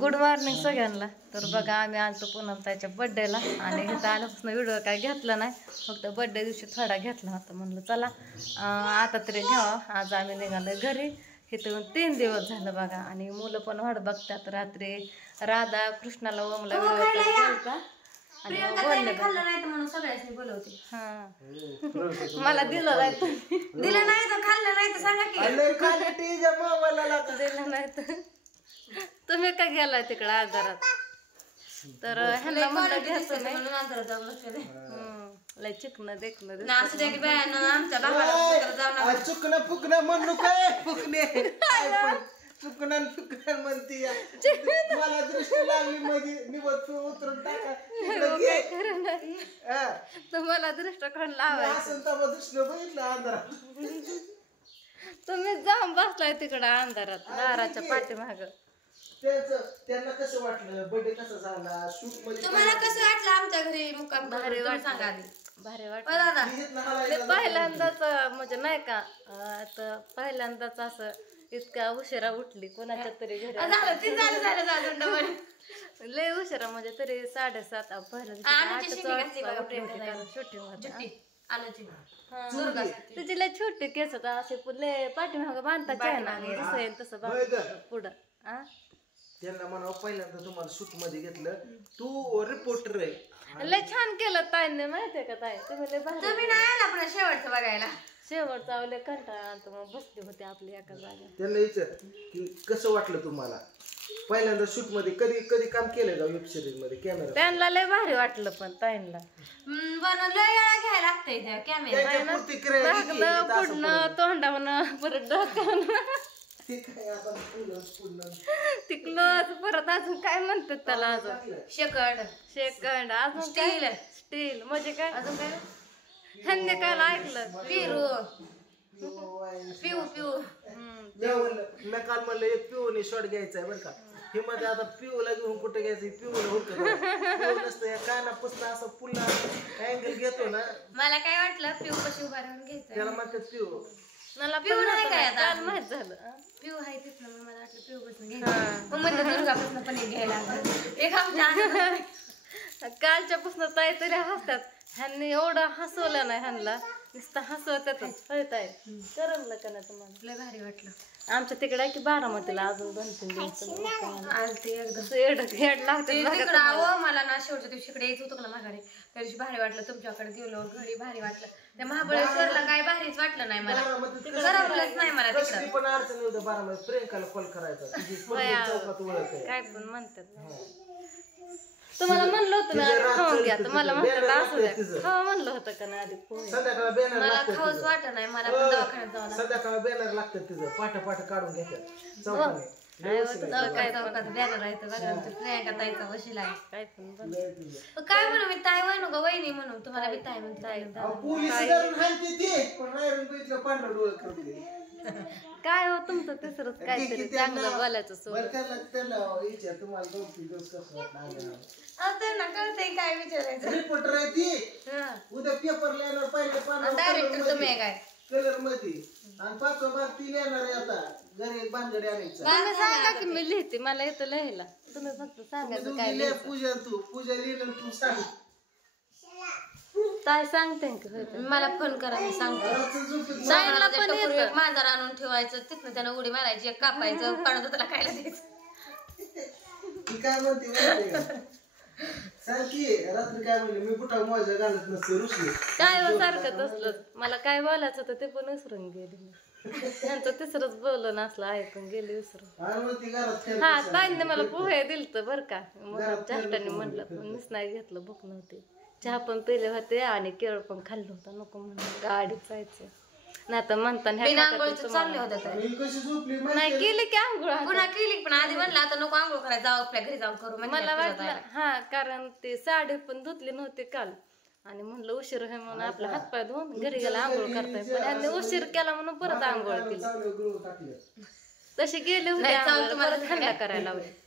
Good morning सगळ्यांना. तर बघा आम्ही आलतो पूनमताईच्या बड्डेला आणि इथं आल्यापासून व्हिडिओ काय घेतला नाही, फक्त बड्डे दिवशी थोडा घेतला होता. म्हणलं चला आता तरी घ्यावा. आज आम्ही निघालो घरी. इथून 3 दिवस झालं बघा आणि मुलं पण वाट बघतात. रात्री राधा कृष्णाला ओमला व्हिडिओ केलता आणि खाल्लं नाही तर म्हणून सगळ्यांनी बोलवते. हा मला दिलं नाही दिलं नाही तर खाल्लं नाही तर सांगा की दिलं नाही तर तुम्ही काय गेलाय तिकडं आजारात. तर ह्यांना म्हणलं घ्यायचं नाही लय चिकन देखणं आमच्या चुकणं फुकणं म्हणू काय फुकणे चुकणं फुकणं म्हणते मला दृष्टी लागली मध्ये निवड उतरून टाका तुम्हाला दृष्टिकोन लावायचं असं तर दृष्टी बघितलं अंधारात. तुम्ही जाऊन बसलाय तिकडं अंधारात दाराच्या पाठीमाग. त्यांना कसं वाटलं बर्थडे कसा झाला शूट मध्ये तुम्हाला कसं वाटलं आमच्या घरी मुक्काम भारी सांगा भारी वाटलं. पहिल्यांदाच म्हणजे नाही का आता पहिल्यांदाच असं इतका उशिरा उठली कोणाच्या तरी घरी लय उशिरा म्हणजे तरी 7:30 तिची लय छोटी केस होता असे लय पाठीमाग बांधताच आहे ना जसं तसं पुढं. त्यांना म्हणावं पहिल्यांदा तुम्हाला शूट मध्ये घेतलं तू रिपोर्टर आहे. लय छान केलं ताईने माहितीये का ताई तुम्ही लय तुम्ही नाही आला पण शेवटचं बघायला. शेवटचा लय कंटाळा आलतो मग बसले होते आपली एका जागेत. त्यांना विचार की कसं वाटलं तुम्हाला पहिल्यांदा शूट मध्ये कधी कधी काम केलं का वेब सिरीज मध्ये कॅमेरा. त्यांना लय भारी वाटलं पण ताईंना लय वेळा घ्यायला लागतंय कॅमेरा पुढनं तोंडावनं परत डोक्यावनं तिकलं परत अजून काय म्हणतात त्याला अजून शेकंड अजून स्टील म्हणजे काय अजून काय ह्यांनी काय ऐकलं पिऊ मी काल म्हणलं एक पिऊने शॉट घ्यायचा बरं का. हे मध्ये आता पिऊला घेऊन कुठे घ्यायचं पिऊला होत नसतं काना पुसला असं पुन्हा अँगल घेतो ना. मला काय वाटलं पिऊ कशी उभा राहून घ्यायचं त्याला म्हणतात पिऊ. मला पिऊ नाही काय आता माहित झालं पिऊ आहे तिथलं मग मला वाटलं पिऊ बसून घ्यायचं मग म्हणजे दुर्गापासून पण घ्यायला एक आमच्या कालच्यापासून ताई तरी हसतात. ह्यांनी एवढं हसवलं नाही ह्यांना नुसतं हसवतातच कळताय. करमलं का नाही तुम्हाला लय भारी वाटलं. आमच्या तिकडे की बारामतीला अजून 2-3 दिवस आलते एकदम हेड लागते मला ना शेवटच्या दिवशी इकडे यायचं होतं ना माघारी त्या दिवशी भारी वाटलं. तुमच्याकडे गेलो घरी भारी वाटलं. त्या महाबळेश्वरला काय भारीच वाटलं नाही मला करमलंच नाही मला तिकडं. पण अडचण होतं बारामती प्रियंकाला कॉल करायचा काय पण म्हणतात. तुम्हाला म्हणलं होतं ना खाऊन घ्या तुम्हाला म्हणतात असू द्या खावा म्हणलं होतं का नाही आधी संध्याकाळ मला खाऊच वाटत नाही मला पण दवाखान्यात जावं संध्याकाळ बॅनर लागतात तिथं पाठ काढून घेतात काय चौकात बॅनर आहे बघा प्रियंका ताईचा वशीला आहे. काय पण काय म्हणू मी ताई म्हणू का वहिनी म्हणू तुम्हाला मी ताई म्हणते. काय हो तुमचं तिसरंच काहीतरी चांगलं बोलायचं त्यांना कळतंय काय विचारायचं. रिपोर्टर आहे ती उद्या पेपर लिहिणार पहिल्या डायरेक्टर तुम्ही काय कलर मध्ये आणि 5वा भाग ती लिहिणार आहे आता घरी बांधगडी आणायचं. तुम्ही सांगा की मी लिहिते मला येतं लिहायला तुम्ही फक्त सांगायचं काय लिहायचं. पूजा लिहिलं तू सांग काय सांगते मला फोन करा मी सांगतो. मांजर आणून ठेवायचं तिथनं त्यानं उडी मारायची एक कापायचं पाण्यात त्याला खायला द्यायचं. काय म्हणते सांग की रात्री काय म्हणले मी कुठं मजा घालत नसते रुसली काय सारखं असलं मला काय बोलायचं होतं ते पण विसरून गेले. त्यांचं तिसरंच बोललं नसलं ऐकून गेले विसरून. हा ताईने मला पोहे दिलत बरं का मग जास्ताने म्हणलं पण मीच नाही घेतलं भूक नव्हती. चहा पण पिले होते आणि केळ पण खाल्लं होतं नको म्हणून गाडीत जायचं नाही तर म्हणताना चालले होते नाही केली की आंघोळ पुन्हा केली पण आधी म्हणलं आता नको आंघोळ करायला जाऊ आपल्या घरी जाऊन करू. मला वाटलं हा कारण ते साडी पण धुतली नव्हती काल आणि म्हणलं उशीर आहे म्हणून आपला हातपाय धुवून घरी गेला आंघोळ करताय पण यांनी उशीर केला म्हणून परत आंघोळ केली. तशी गेले होते थंड करायला लावले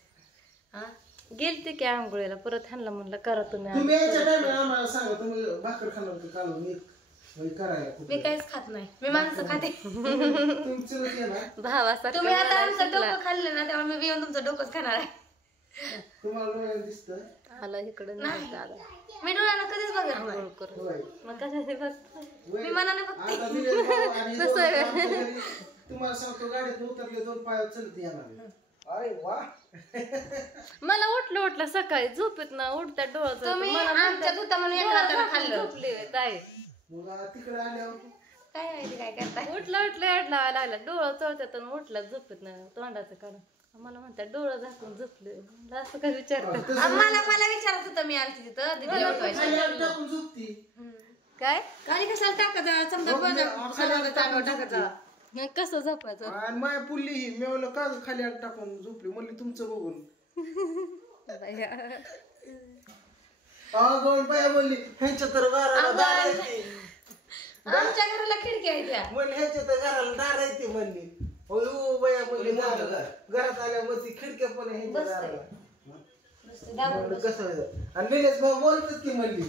गेलते की आंघोळीला परत ह्यांना म्हणलं करा तुम्ही करायला मी काहीच खात नाही, मी माणसं खाते. तुमचं ते ना भावासाठी तुम्ही आता आमचं डोकं खाल्लं ना त्यामुळे मी येऊन तुमचं डोकंच खाणार आहे. तुम्हाला डोळ्याला दिसतं आला इकडे नाही दादा मी डोळ्यानं कधीच बघत नाही. होय. मग कशाने बघ मी मनाने बघते. आता दिलेत भाऊ आणि दोन आमच्या घरी तुम्हाला सांगतो गाडीत उतरले 2 पायावर चलत येणार. अरे वा मला उठलं सकाळी झोपेत ना उठत्या डोळ्यात तुम्ही आमच्या दुधा म्हणून एका हाताने खाल्लं. झोपली ताई मग तिकडे आल्यावर काय माहिती काय करताय. उठलं ऍड लावायला लागला डोळं चढतात आणि उठला झोपेत ना तोंडाचं काढून मला म्हणतात डोळं झाकून झोपले म्हणलं असं काय विचारतात मला विचारत होतं मी आलती तिथं दीदी झोपायची. खाली टाकून झोपती. काय खाली कशाला टाकायचं समजा टाकायचं. मग कसं झोपायचं आणि माया पुल्ली ही मेवलं का खाली टाकून झोपली म्हणली तुमचं बघून. अगं बाया म्हणली ह्यांच्या तर घराला दार येते. आमच्या घराला खिडकी आहे त्या. म्हणली ह्यांच्या तर घराला दार येते म्हणली. हो बाया म्हणली घरात आल्यावर ती खिडक्या पण आहे ह्यांच्या दाराला. म्हणलं कसं व्हायचं आणि निलेश भाऊ बोलतात की म्हणली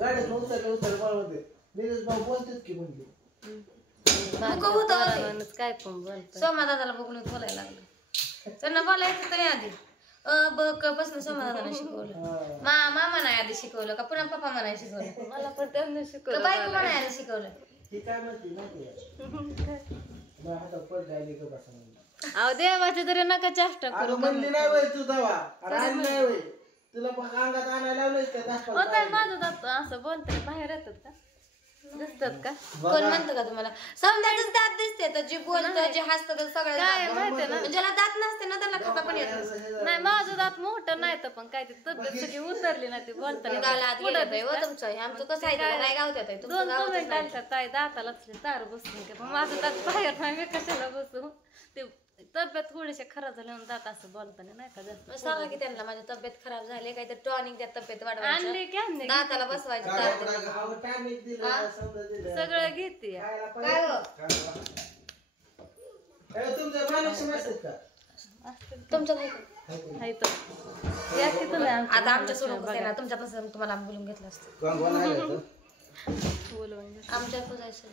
गाडीत उतरले म्हणते निलेश भाऊ बोलतात की म्हणली. काय पण बोलतो सोमा दादाला बघून बोलायला लागलं. त्यांना बोलायचं तरी आधी ब क बसून सोमा दादाला शिकवलं. मामा नाही आधी शिकवलं का पुन्हा पप्पा म्हणायला शिकवलं. मला पण त्यांनी का शिकवलं बायको म्हणायला शिकवलं. ही काय म्हणते माहिती माझ्या हातात पड जायली का बसा म्हणली. अहो देवाच्या तरी नका चेष्टा करू अगं म्हणली नाही वय तू दवा आणि नाही वय तुला मग अंगात आणायला लावलंय का दाखवा. होता माझं दात असं बोलतोय बाहेर येतात का दिसतात का कोण म्हणतं का तुम्हाला समजायचंच दात दिसते तर जे बोलतं जे हसतं सगळं काय माहितीये ना ज्याला दात नसते ना त्याला खाता पण येत नाही माझं दात मोठं नाही तर पण काय ते तब्येत सगळी उतरली ना ती बोलताना गावला आत गेलं बाई, हो तुमचं हे आमचं कसं आहे ते नाही गावत्यात आहे. तुमचं दोन गावातच कमेंट नाही. आलतात ताई दाताला तार बसून घे पण माझं दात बाहेर नाही मी कशाला बसू ते तब्येत थोडीशी खराब झाली म्हणून दात असं बोलताना नाही का जास्त मग सांगा की त्यांना माझी तब्येत खराब झाली काहीतरी टॉनिक द्या तब्येत वाढवायचं आणले की आणले दाताला बसवायचं दात. अगं टॅनिक दिलं समजा दिलं सगळं घेते खायला काय हो? पाहिजे. तुमच्या माणूस असतात का तुमच्या नाही. हाय तर या की तुम्ही आता आमच्या सोडून ना तुमच्यापासून तुम्हाला बोलून घेतलं असतं. बोलवून आमच्या जायचं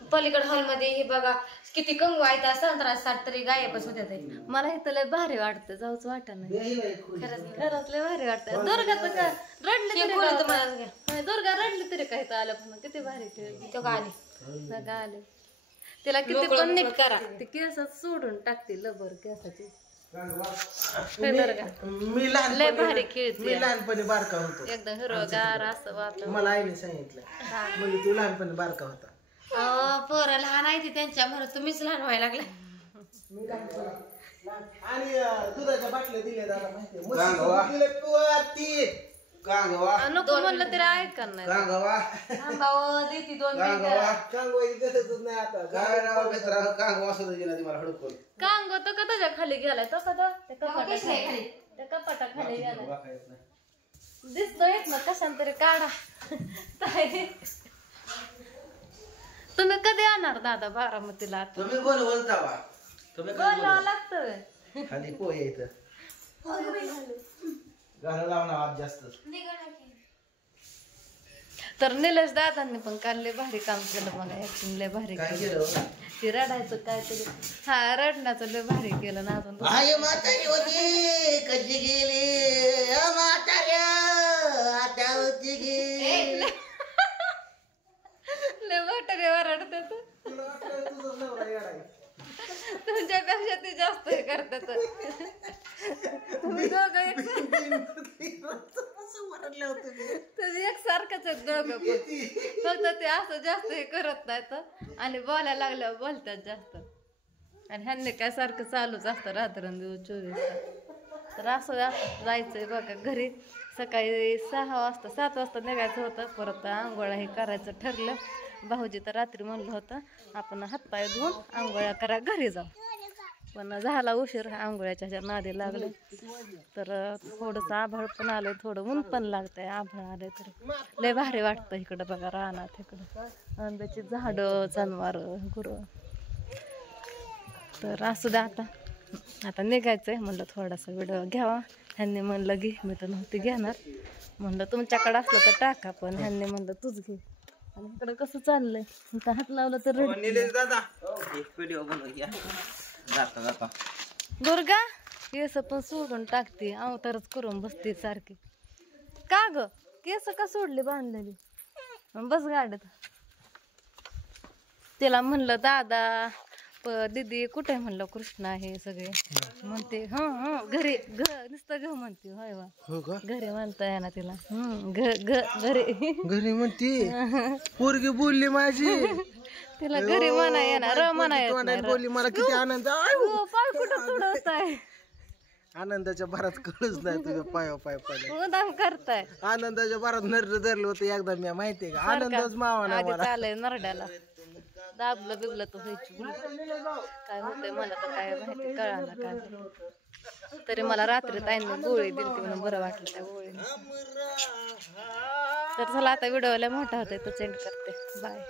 पलीकड हॉल मध्ये हे बघा किती कंगू आहेत 17-60 तरी गायबच होत्या ते. मला इथं लय भारी वाटतं जाऊच वाटत नाही द्यायला एक खोली. खरंच लय भारी वाटतं दुर्गाचं का रडली तरी बोलू का- तुम्हाला घ्या. नाही, दुर्गा रडली तरी काय आलं पण किती भारी खेळली तो का आली सगळं आले तिला किती पण नीट करा ते केसात सोडून टाकते लबर केसाची दुर्गा मी लय भारी खेळते मी लहानपणी बारका होतो एकदम हिरवगार असं वाटत मला आईने सांगितलं म्हणजे तू लहानपणी बारका होता. पोरं लहान आहे ती त्यांच्या म्हणून तुम्हीच लहान व्हायला लागला. मी लहानपणी आणि दुधाच्या बाटल्या दिल्या दादा माहितीये दिले पिवा ती नको म्हणलं तरी ऐका नाही थांबावं देती 2 मिनिटं. कांगवाई गरजच नाही आता कांगो तो का त्याच्या खाली गेलाय तो का तो? त्या कपाटा कशी आहे खाली? त्या कपाटा खाली गेलाय दिसतोय एक ना कशाने तरी काढा ताई. तुम्ही कधी येणार दादा बारामतीला आता तुम्ही कोण बोलता बोलावं लागतं खाली पोहे इथं घाला लावणार आज जास्त. तर निलेश दादांनी पण काल लय भारी काम केलं मला ऍक्शन लय भारी काय केलं केलं ते रडायचं काय तरी हा रडण्याचं लय भारी केलं ना अजून आय म्हातारी होती कशी गेली म्हाताऱ्या आता होती गेली. लय म्हातारे रडतात तुमच्यापेक्षा ते जास्त हे करतात तुम्ही दोघं एकसारखंच आहेत दोघं पण फक्त ते असं जास्त हे करत नाहीत आणि बोलायला लागल्यावर बोलतात जास्त आणि ह्यांनी काय सारखं चालूच असतं रात्रंदिवस 24 तास. तर असं जायचंय बघा घरी सकाळी 6 वाजता 7 वाजता निघायचं होतं परत आंघोळा हे करायचं ठरलं. भाऊजी तर रात्री म्हणलं होतं आपण हातपाय धुवून आंघोळ्या करा घरी जाऊ पण झाला उशीर आंघोळ्याच्या ह्याच्या नादी लागले तर थोडंसं आभाळ पण आलंय थोडं ऊन पण लागतंय आभाळ आलंय तर लय भारी वाटतं इकडं बघा रानात इकडं आंब्याची झाडं जनावरं गुरं. तर असू द्या आता निघायचंय म्हणलं थोडासा व्हिडिओ घ्यावा. ह्यांनी म्हणलं घे मी तर नव्हती घेणार म्हणलं तुमच्याकडे असलं तर टाका पण ह्यांनी म्हणलं तूच घे आणि इकडं कसं चाललंय इथं हात लावला तर रडते. निलेश दादा व्हिडिओ बनवूया जाता जाता. दुर्गा केस पण सोडून टाकते अवतारच करून बसते सारखी. का ग केस का सोडली बांधलेली? बस गाडीत. तिला म्हणलं दादा दीदी कुठे म्हणलं कृष्णा हे सगळे म्हणते घरी नुसतं घ म्हणते होय वा. हो का घरी म्हणताय ना तिला घरी घरी म्हणते पोरगी बोलली माझी तिला घरी म्हणा येणार म्हणा येत नाही. बोलली मला किती आनंद पाय कुठं तुडवत आहे आनंदाच्या भरात कळच नाही तुझ्या पाय मुदाम करताय. आनंदाच्या भरात नरड धरलं होतं एकदा मी माहितीये का आनंदच मावा नाही आधी मला. चालय नरड्याला दाबलं बिबलं तर व्हायची काय होतंय मला तर काय माहिती कळालं काय. तरी मला रात्री ताईंनी गोळी दिली म्हणून बरं वाटलं त्या गोळीने. तर चला आता व्हिडिओला मोठा होतोय तो सेंड करते. बाय.